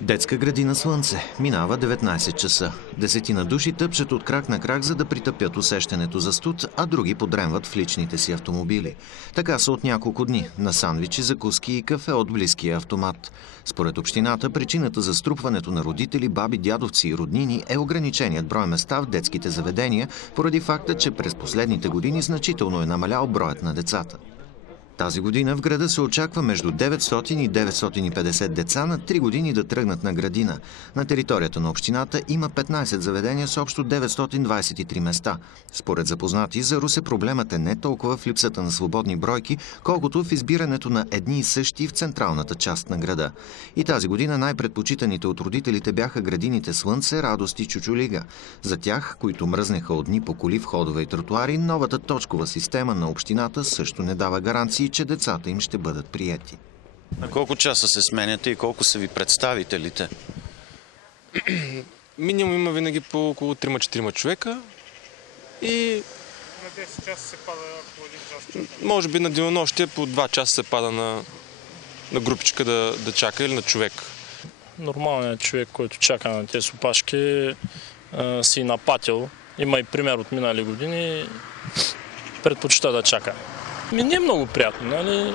Детска градина Слънце. Минава 19 часа. Десетина души тъпчат от крак на крак, за да притъпят усещането за студ, а други подремват в личните си автомобили. Така са от няколко дни на сандвичи, закуски и кафе от близкия автомат. Според общината, причината за струпването на родители, баби, дядовци и роднини е ограниченият брой места в детските заведения, поради факта, че през последните години значително е намалял броят на децата. Тази година в града се очаква между 900 и 950 деца на 3 години да тръгнат на градина. На територията на общината има 15 заведения с общо 923 места. Според запознати, за Русе проблемът е не толкова в липсата на свободни бройки, колкото в избирането на едни и същи в централната част на града. И тази година най-предпочитаните от родителите бяха градините Слънце, Радост и Чучулига. За тях, които мръзнеха от дни по коли, входове и тротуари, новата точкова система на общината също не дава гаранции, че децата им ще бъдат приети. На колко часа се сменяте и колко са ви представителите? Минимум има винаги по около 3-4 човека и на 10 часа се пада по 1 час. Може би на денонощие по 2 часа се пада на групичка да чака или на човек. Нормалният човек, който чака на тези опашки, си напатил. Има и пример от минали години, предпочита да чака. Не е много приятно, нали?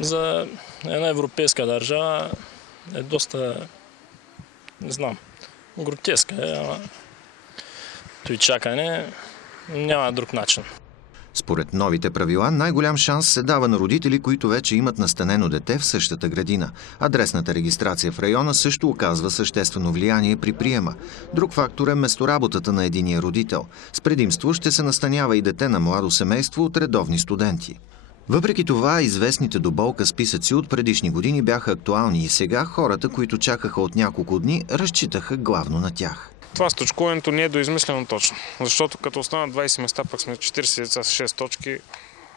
За една европейска държава е доста, не знам, гротеска е, ама той чакане няма друг начин. Според новите правила, най-голям шанс се дава на родители, които вече имат настанено дете в същата градина. Адресната регистрация в района също оказва съществено влияние при приема. Друг фактор е местоработата на единия родител. С предимство ще се настанява и дете на младо семейство от редовни студенти. Въпреки това, известните до болка списъци от предишни години бяха актуални и сега хората, които чакаха от няколко дни, разчитаха главно на тях. Това с точкуването не е доизмислено точно, защото като останат 20 места, пък сме 40 деца с 6 точки,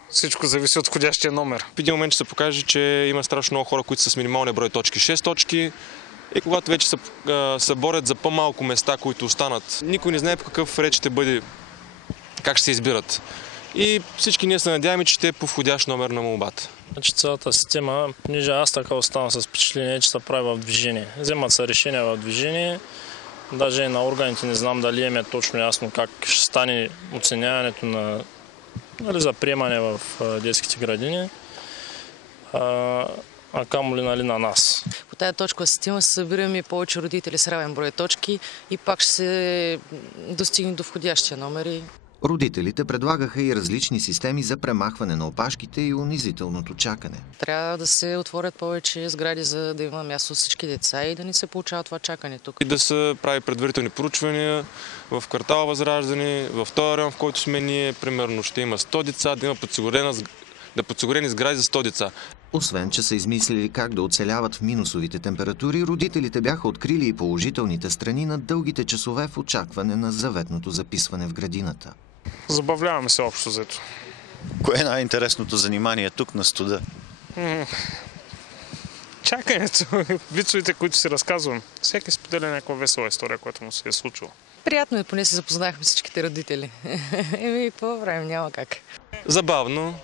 всичко зависи от входящия номер. В един момент ще се покаже, че има страшно много хора, които са с минималния брой точки 6 точки и когато вече се борят за по-малко места, които останат, никой не знае по какъв ред ще бъде, как ще се избират. И всички ние се надяваме, че ще е по входящ номер на молбата. Значи цялата система, понеже аз така оставам с впечатление, че се прави в движение. Вземат се решения в движение. Даже и на органите не знам дали им е точно ясно как ще стане оценяването за приемане в детските градини, а камо ли на нас. По тази точкова система се събираме повече родители с равен брой точки и пак ще се достигне до входящия номер. Родителите предлагаха и различни системи за премахване на опашките и унизителното чакане. Трябва да се отворят повече сгради, за да има място всички деца и да не се получава това чакане тук. И да се прави предварителни проучвания в квартала Възраждане, в този район, в който сме ние, примерно ще има 100 деца, да има подсигурени сгради за 100 деца. Освен, че са измислили как да оцеляват в минусовите температури, родителите бяха открили и положителните страни на дългите часове в очакване на заветното записване в градината. Забавляваме се общо взето. Кое е най-интересното занимание тук на студа? Чакането, вицовете, които си разказвам. Всеки споделя някаква весела история, която му се е случила. Приятно е, поне се запознахме всичките родители. Какво правим, няма как. Забавно,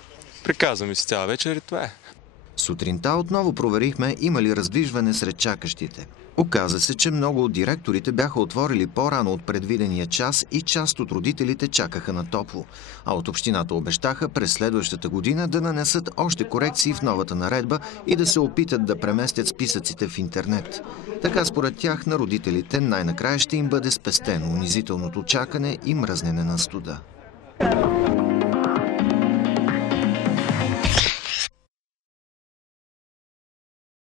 приказваме си цяла вечер и това е. Сутринта отново проверихме има ли раздвижване сред чакащите. Оказа се, че много от директорите бяха отворили по-рано от предвидения час и част от родителите чакаха на топло. А от общината обещаха през следващата година да нанесат още корекции в новата наредба и да се опитат да преместят списъците в интернет. Така според тях на родителите най-накрая ще им бъде спестено унизителното чакане и мръзнене на студа.